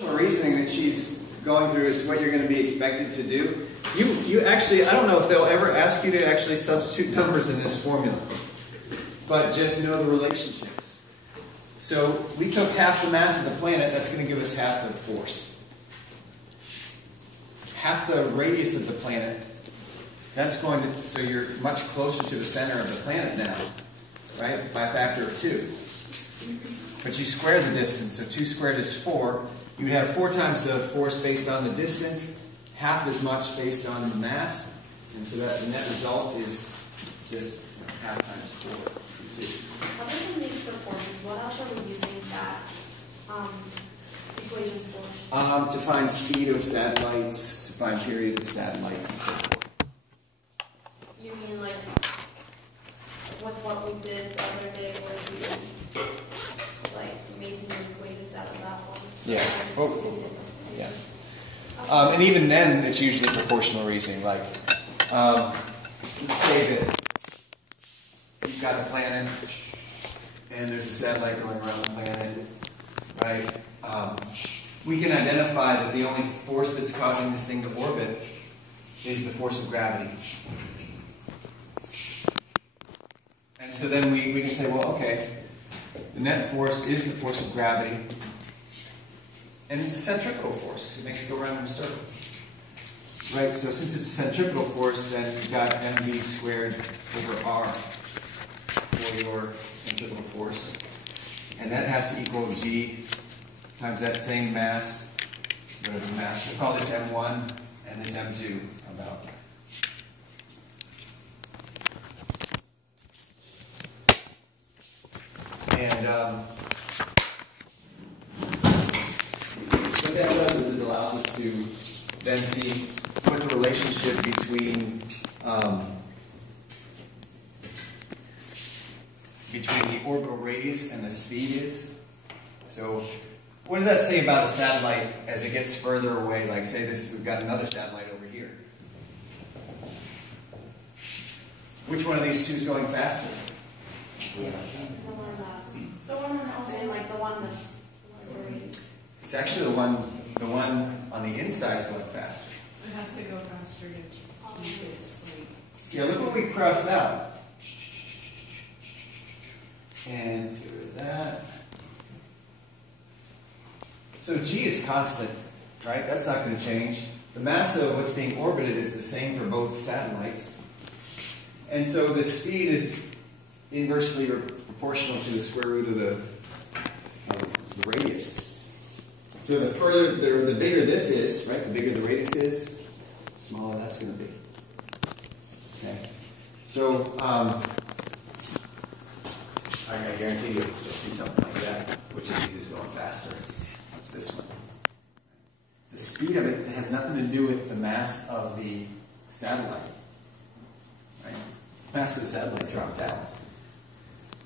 The reasoning that she's going through is what you're going to be expected to do. You actually, I don't know if they'll ever ask you to actually substitute numbers in this formula, but just know the relationships. So we took half the mass of the planet, that's going to give us half the force. Half the radius of the planet, that's going to, so you're much closer to the center of the planet now, right, by a factor of 2. But you square the distance, so 2 squared is 4. You would have 4 times the force based on the distance, half as much based on the mass, and so that the net result is just half times 4. Other than these proportions, what else are we using that equation for? To find speed of satellites, to find period of satellites, and so forth. You mean like with what we did the other day where we like making equations out of that one? Yeah. Yeah. And even then, it's usually proportional reasoning. Like, let's say that you've got a planet, and there's a satellite going around the planet, right? We can identify that the only force that's causing this thing to orbit is the force of gravity. And so then we can say, well, okay, the net force is the force of gravity. And it's a centripetal force, because it makes it go around in a circle. Right, so since it's a centripetal force, then you've got mv squared over r for your centripetal force. And that has to equal g times that same mass, whatever the mass. We'll call this m1 and this m2 about. And what that does is it allows us to then see what the relationship between the orbital radius and the speed is. So what does that say about a satellite as it gets further away? Like say this, we've got another satellite over here. Which one of these two is going faster? The one and also like the one that's It's actually the one on the inside is going faster. It has to go faster to keep it asleep. Yeah, look what we crossed out. And get rid of that. So g is constant, right? That's not going to change. The mass of what's being orbited is the same for both satellites. And so the speed is inversely proportional to the square root of the radius. So the further, the bigger this is, right? The bigger the radius is, the smaller that's going to be. Okay. So I guarantee you'll see something like that. Which of these is going faster? That's this one. The speed of it has nothing to do with the mass of the satellite. Right? The mass of the satellite dropped out.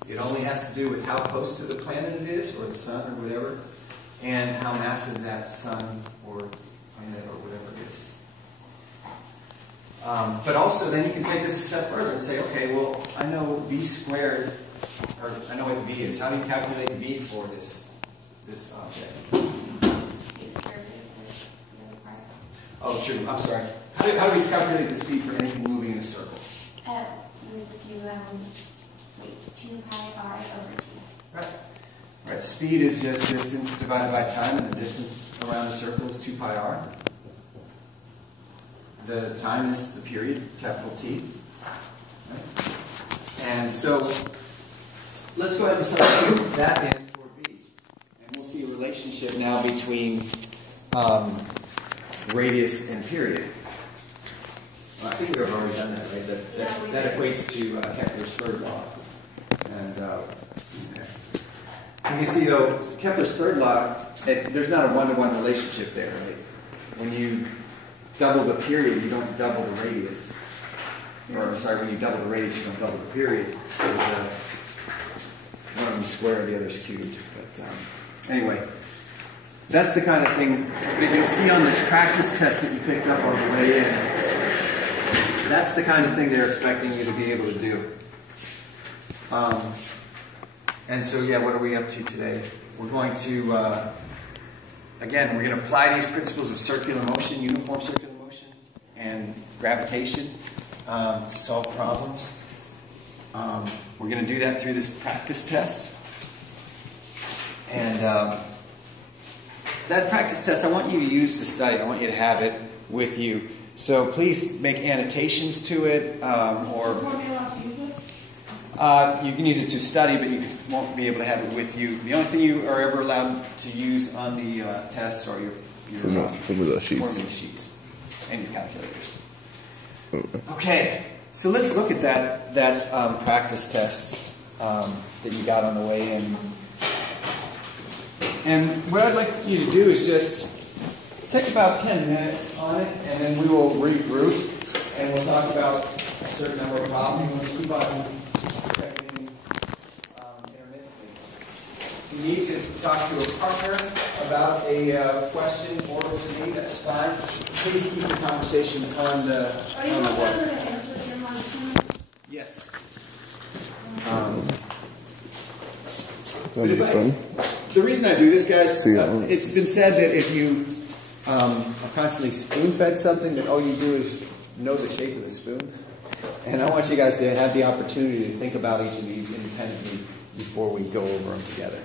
It only has to do with how close to the planet it is, or the sun, or whatever, and how massive that sun or planet or whatever it is. But also, then you can take this a step further and say, okay, well, I know v squared, or I know what v is. How do you calculate v for this object? Oh, true. I'm sorry. How do we calculate the speed for anything moving in a circle? With 2 pi r over t. Right. Right. Speed is just distance divided by time, and the distance around the circle is 2 pi r. The time is the period, capital T. Right? And so let's go ahead and substitute that in for v. And we'll see a relationship now between radius and period. Well, I think we've already done that, right? That equates to Kepler's third law. And okay. You can see, though, Kepler's third law, there's not a one-to-one relationship there, right? When you double the period, you don't double the radius. Or, I'm sorry, when you double the radius, you don't double the period. One of them squared, the other's cubed. But anyway, that's the kind of thing that you'll see on this practice test that you picked up on the way in. That's the kind of thing they're expecting you to be able to do. And so, yeah, what are we up to today? We're going to again, we're going to apply these principles of circular motion, uniform circular motion, and gravitation to solve problems. We're going to do that through this practice test. And that practice test, I want you to use to study. I want you to have it with you. So please make annotations to it, or you can use it to study, but you won't be able to have it with you. The only thing you are ever allowed to use on the tests are your formula sheets and your calculators. Okay, so let's look at that practice test that you got on the way in. And what I'd like you to do is just take about 10 minutes on it, and then we will regroup, and we'll talk about a certain number of problems, and we'll just keep on checking intermittently. If you need to talk to a partner about a question or to me, that's fine. Please keep the conversation on the Are you web. going to answer your monitoring? Yes. That'll be fun. The reason I do this, guys, Yeah. it's been said that if you are constantly spoon-fed something, that all you do is know the shape of the spoon. And I want you guys to have the opportunity to think about each of these independently before we go over them together.